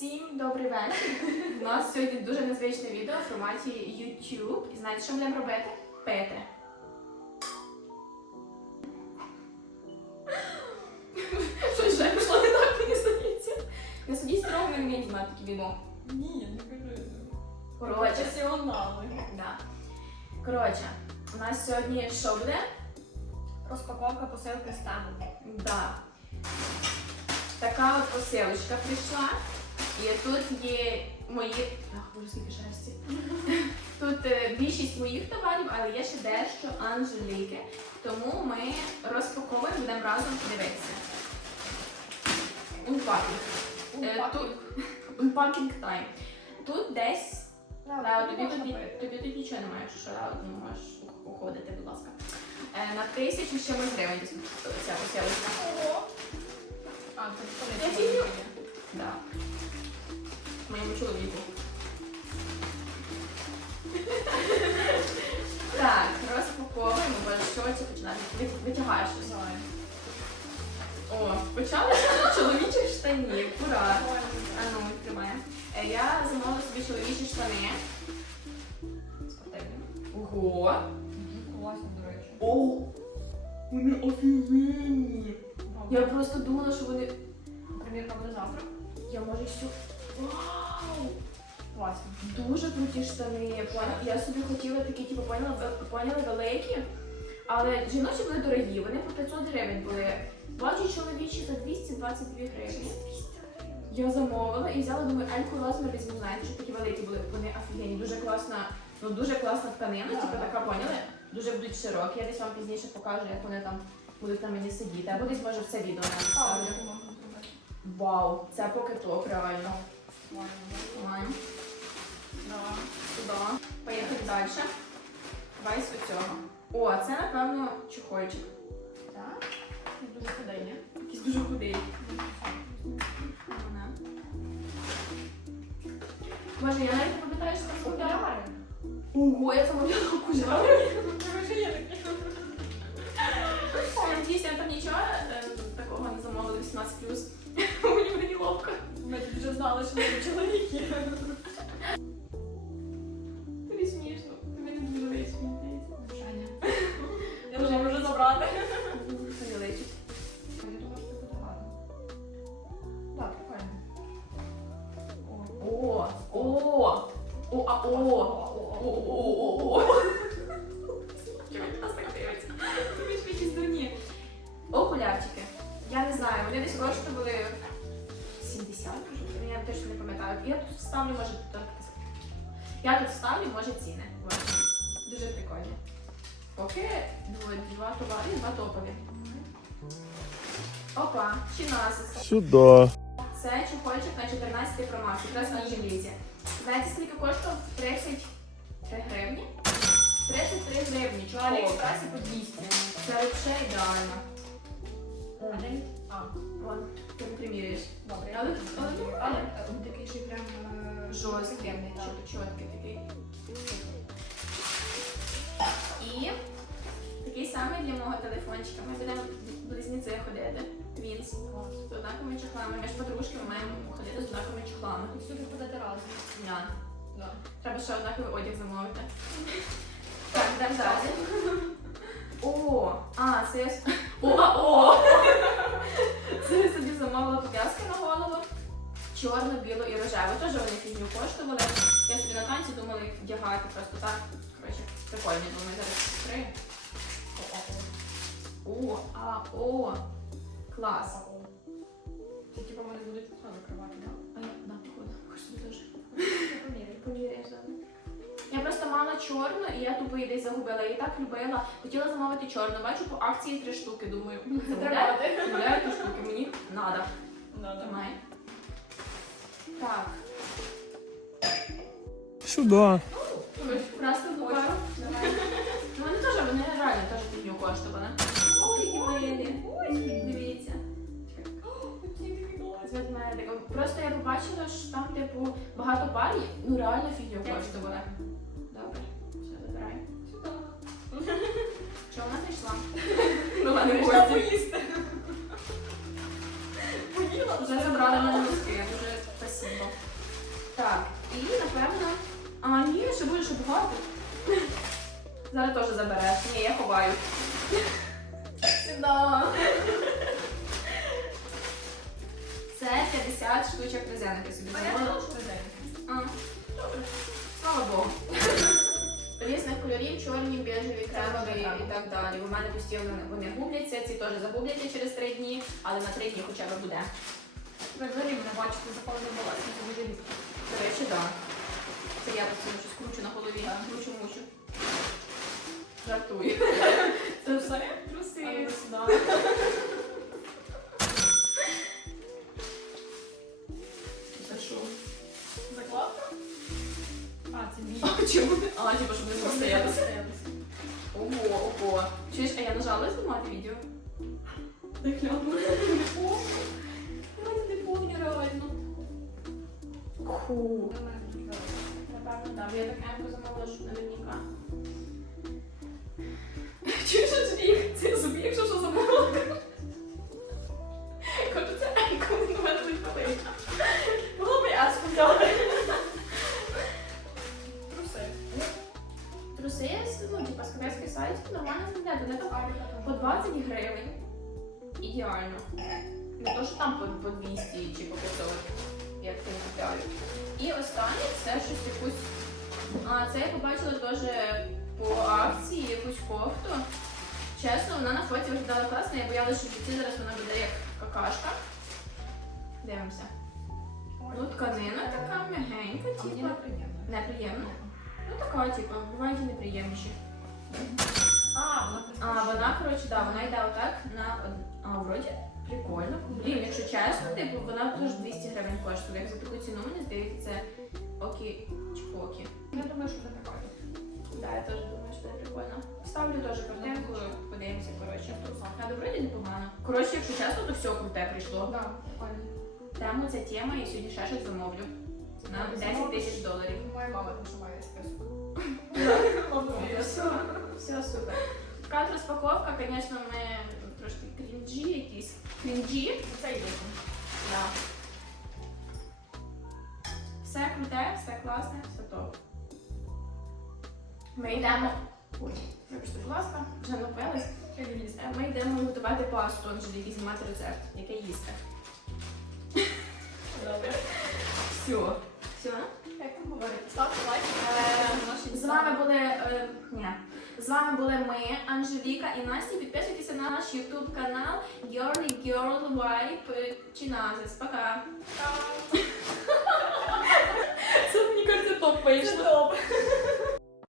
Всім добрий вечір. У нас сьогодні дуже незвичне відео в форматі YouTube. І знаєте, що будемо робити? Пити. Що вже пішло не так, мені здається. Не судіть строго, ми не вміємо знімати такі відео. Ні, не кажи. Коротше, Професіонали. да. Коротше, у нас сьогодні що буде? Розпаковка посилки з тему. Да. Така от посилочка прийшла. І тут є мої. Шерсті. Тут е, більшість моїх товарів, але є ще дещо Анжеліки. Тому ми розпаковуємо, будемо разом дивитися. Unpacking. Е, тут- Тут десь. Да, тобі, тобі, тобі тут нічого немає, що ну, можеш уходити, будь ласка. Е, на тисячу ще ми гривень десь ця посилочка. А, це. Да. Чоловіку. так, розпаковуємо, бо що це починати? Ви- Витягаєш щось. О, почалося з чоловічих штанів. Ура! А ну, відкриваємо. Е, Я замовила собі чоловічі штани. Спортивні. Ого! Класно, до речі. О! Вони офігенні! Я просто думала, що вони. Примірка буде завтра. Я можу всю. Вау! Класно. Дуже круті штани. Я собі хотіла такі, типу, поняла, ви- поняли, великі. Але жіночі були дорогі, вони по 500 гривень були. Бачу чоловічі за 222 гривні. Я замовила і взяла, думаю, ельку розмір візьму, знаєте, що такі великі були. Вони офігенні, дуже класна, ну дуже класна тканина, типу така поняли. Дуже будуть широкі. Я десь вам пізніше покажу, як вони там будуть на мені сидіти. Або десь може в це відео. Вау, це поки топ, реально. Маємо. Сюди. Поїхали далі. Давай з оцього. О, це, напевно, чухольчик. Так. Дуже худий, ні? Якийсь дуже худий. Боже, я навіть пам'ятаю, що це окуляри. Ого, я замовляла окуляри. Надіюсь, я там нічого е, такого не замовила 18+. О, о, а о. Так дивиться? Тобі ж якісь дурні. Окулярчики. Я не знаю, вони десь коштували 70, може, я точно не пам'ятаю. Я тут вставлю, може, тут. Я тут вставлю, може, ціни. Дуже прикольні. Поки два, два товари, два топові. Опа, чинасис. Сюда. Це чохольчик на 14 Pro Max, якраз на Джелізі. Знаєте, скільки коштував? 33 гривні? 33 гривні. Чого Аліекспресі по 200. Це взагалі ідеально. А, де? А, Вон, ти не приміряєш. добре. Але- але- Але він такий ще прям е, Жорсткий, чіт- чіткий такий. І такий самий для мого телефончика. Ми будемо близнюці ходити. Твінс. З однаковими чохлами. Ми ж подружки ми маємо однаковими чохлами. Всюди ходити разом. Я. Да. Треба ще однаковий одяг замовити. Так, йдемо далі. О, а, це я с- О, о! Це я собі замовила пов'язки на голову. Чорну, білу і рожеву. Теж вони фігню коштували. Я собі на танці думала їх вдягати просто так. Коротше, прикольні, думаю, зараз три. О, а, о. Клас. Типу вони будуть вухо закривати, так? А я, да, походу, хочу собі теж. Поміряй. Поміряєш, да. Я просто мала чорну і я тупо її десь загубила. Я її так любила. Хотіла замовити чорну. Бачу по акції три штуки. Думаю, замовляю три штуки. Мені надо. Надо. Тримай. Так. Сюда. Красну буквально. Давай. Ну вони теж, вони реально теж коштували. косметика. Просто я побачила, що там, типу, багато пар, ну реально фігня коштувала. Добре, все забирай. Чудово. Чого вона прийшла? Ну вона прийшла поїсти. Поїла. Вже забрали мене носки, Дуже спасибо. Так, і напевно. А, ні, ще будеш обувати. Зараз теж забереш. Ні, я ховаю. Сюда. Це 50 штучок резинок я собі А я замовила. думала, що день. А, добре. Слава Богу. Різних кольорів, чорні, біжеві, кремові і так далі. У мене постійно вони губляться, ці теж загубляться через три дні, але на три дні хоча б буде. Ви взагалі мене бачите, запалення балансу, це дуже рідко. До речі, так. Це я постійно щось кручу на голові, кручу мучу. Жартую. Це все? Труси. А, мій. А чому? А, типу, щоб не застоялося. Ого, ого. Чуєш, а я нажала знімати відео? Не гляну. Не помню. Я не помню реально. Ху. Напевно, так. Я так замовила, що наверняка. Чуєш? Це зубі, якщо що замовила. Нормально виглядає. Вони там по 20 гривень. Ідеально. Не то, що там по, по 200 чи по 500, як ти купляю. І останнє це щось якусь. А це я побачила теж по акції якусь кофту. Чесно, вона на фоті виглядала класно, я боялася, що ці зараз вона буде як какашка. Дивимося. Ну, тканина така м'ягенька, типу. неприємно. Неприємна. Ну така, типу, бувають і неприємніші. А, вона А вона, коротше, да, вона йде отак на од- а вроді прикольно. Блін, якщо чесно, типу, вона теж 200 гривень коштує. Як за таку ціну мені здається, це окі чпокі. Я думаю, що це така. Да, я теж думаю, що це прикольно. Ставлю теж картинку, подивимося, коротше. А вроді непогано. Коротше, якщо чесно, то все круте прийшло. Да, прикольно. Тему ця тема, і сьогодні ще щось замовлю. На 10 тисяч доларів. Моя мама має список. Все, все супер. Така от розпаковка, звісно, ми трошки крінжі якісь. Крінжі? Це йде. Да. Все круте, все класне, все топ. Ми йдемо. Ой, вибачте, будь ласка, вже напились. Ми йдемо готувати пасту, Анжеліки, знімати рецепт, яке їсти. Добре. Все. Все? Як там говорить? Ставте лайк. З вами були. е, Ні. З вами були ми, Анжеліка і Настя. Підписуйтеся на наш YouTube канал Girly Girl Wipe Чиназис. Пока. Це мені кажеться топ вийшло.